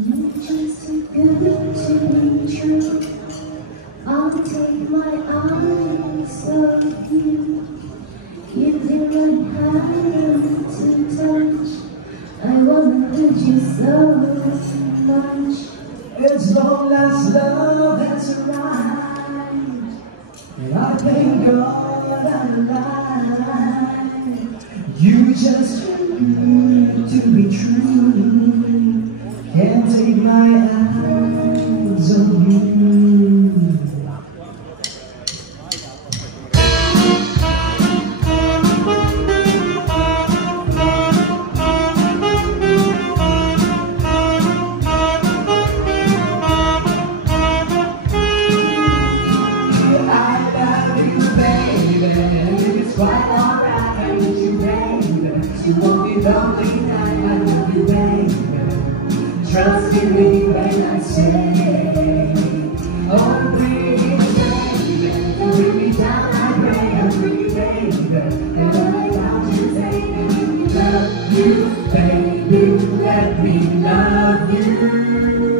You just too good to be true. I'll take my eyes off you. You feel like having to touch. I wanna hurt you so much. As long as love has arrived, I thank God I'm alive. You just too good to be true. Can't take my eyes on you. Quite alright, I need you, baby. You won't be lonely night, I love you, baby. Trust in me when I say, oh, baby, baby. Bring me down, I pray, I bring you, baby. And without you, baby, love you, baby. Let me love you.